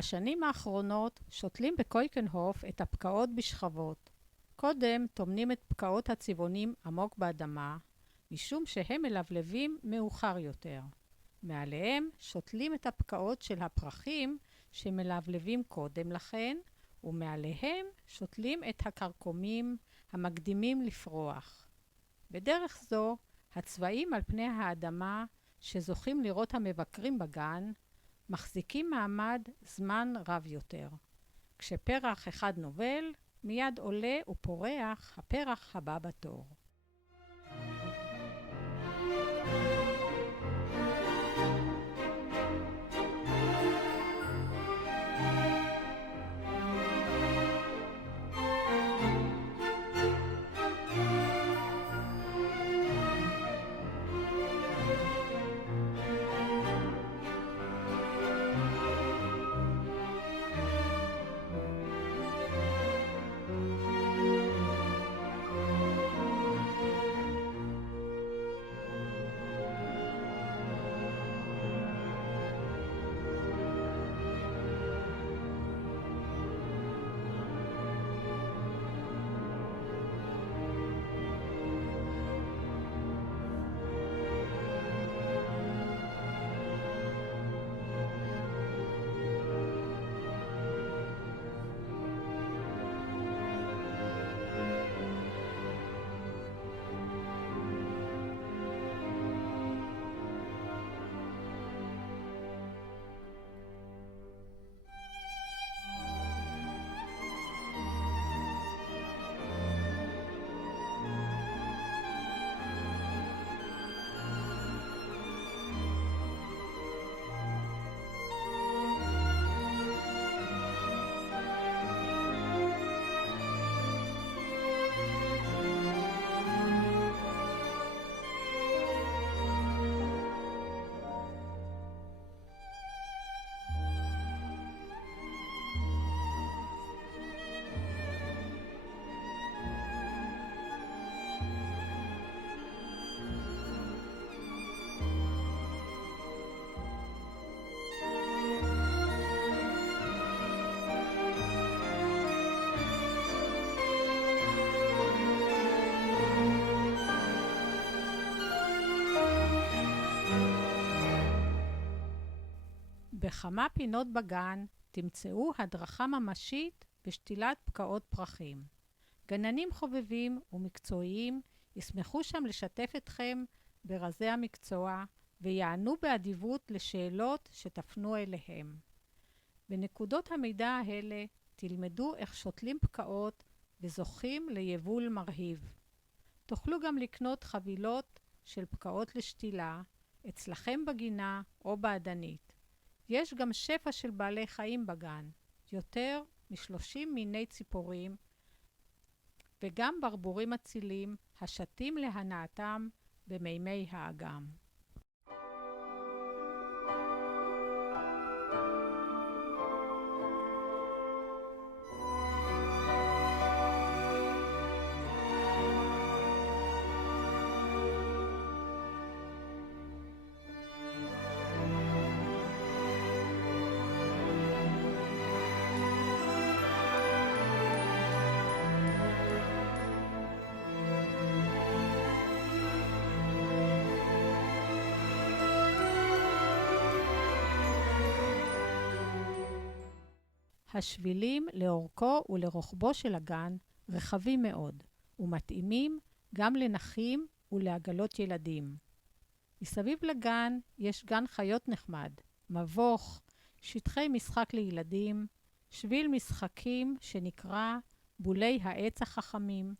בשנים האחרונות שותלים בקויקנהוף את הפקעות בשכבות. קודם טומנים את פקעות הצבעונים עמוק באדמה, משום שהם מלבלבים מאוחר יותר. מעליהם שותלים את הפקעות של הפרחים שמלבלבים קודם לכן, ומעליהם שותלים את הקרקומים המקדימים לפרוח. בדרך זו, הצבעים על פני האדמה שזוכים לראות המבקרים בגן, מחזיקים מעמד זמן רב יותר. כשפרח אחד נובל, מיד עולה ופורח הפרח הבא בתור. בכמה פינות בגן תמצאו הדרכה ממשית בשתילת פקעות פרחים. גננים חובבים ומקצועיים ישמחו שם לשתף אתכם ברזי המקצוע ויענו באדיבות לשאלות שתפנו אליהם. בנקודות המידע האלה תלמדו איך שותלים פקעות וזוכים ליבול מרהיב. תוכלו גם לקנות חבילות של פקעות לשתילה אצלכם בגינה או בעדנית. יש גם שפע של בעלי חיים בגן, יותר מ-30 מיני ציפורים וגם ברבורים אצילים השתים להנאתם במימי האגם. השבילים לאורכו ולרוחבו של הגן רחבים מאוד ומתאימים גם לנכים ולעגלות ילדים. מסביב לגן יש גן חיות נחמד, מבוך, שטחי משחק לילדים, שביל משחקים שנקרא בולי העץ החכמים,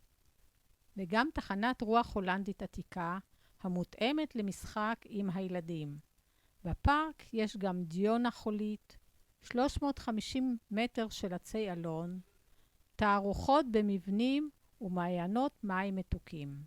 וגם תחנת רוח הולנדית עתיקה המותאמת למשחק עם הילדים. בפארק יש גם דיונה חולית, 350 מטר של עצי אלון, תערוכות במבנים ומעיינות מים מתוקים.